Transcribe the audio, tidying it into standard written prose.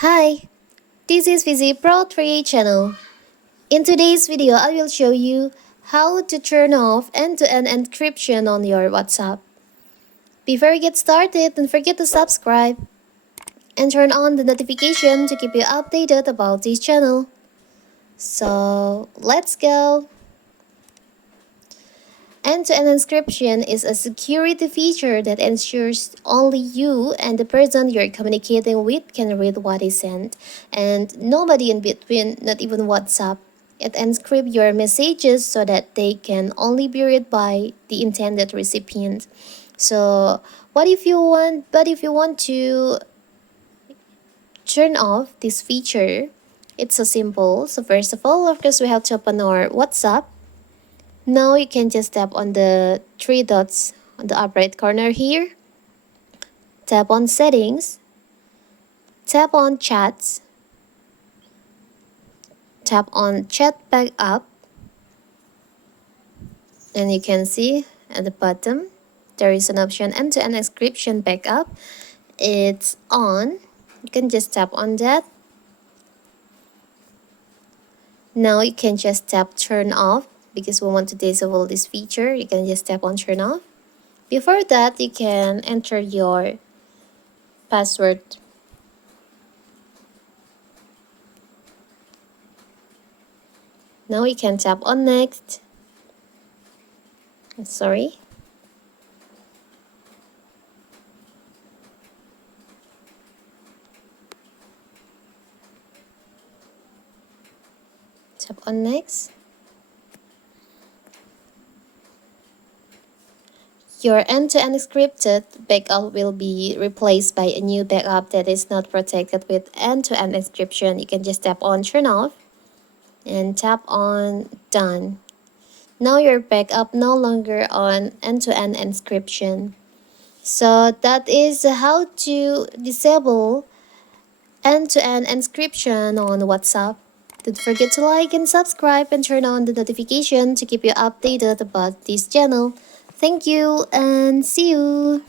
Hi, this is Vizi Pro 3 channel. In today's video, I will show you how to turn off end-to-end encryption on your WhatsApp. Before we get started, don't forget to subscribe and turn on the notification to keep you updated about this channel. So, let's go! End-to-end encryption is a security feature that ensures only you and the person you're communicating with can read what is sent, and nobody in between, not even WhatsApp. It encrypts your messages so that they can only be read by the intended recipient. So, but if you want to turn off this feature, it's so simple. So first of all, of course, we have to open our WhatsApp. Now you can just tap on the three dots on the upper right corner here. Tap on settings. Tap on chats. Tap on chat backup. And you can see at the bottom there is an option end-to-end encryption backup. It's on. You can just tap on that. Now you can just tap turn off because we want to disable this feature. You can just tap on turn off. Before that, you can enter your password. Now you can tap on next. Sorry. Tap on next. Your end-to-end encrypted backup will be replaced by a new backup that is not protected with end-to-end encryption. You can just tap on turn off and tap on done. Now your backup no longer on end-to-end encryption. So that is how to disable end-to-end encryption on WhatsApp. Don't forget to like and subscribe and turn on the notification to keep you updated about this channel. Thank you and see you!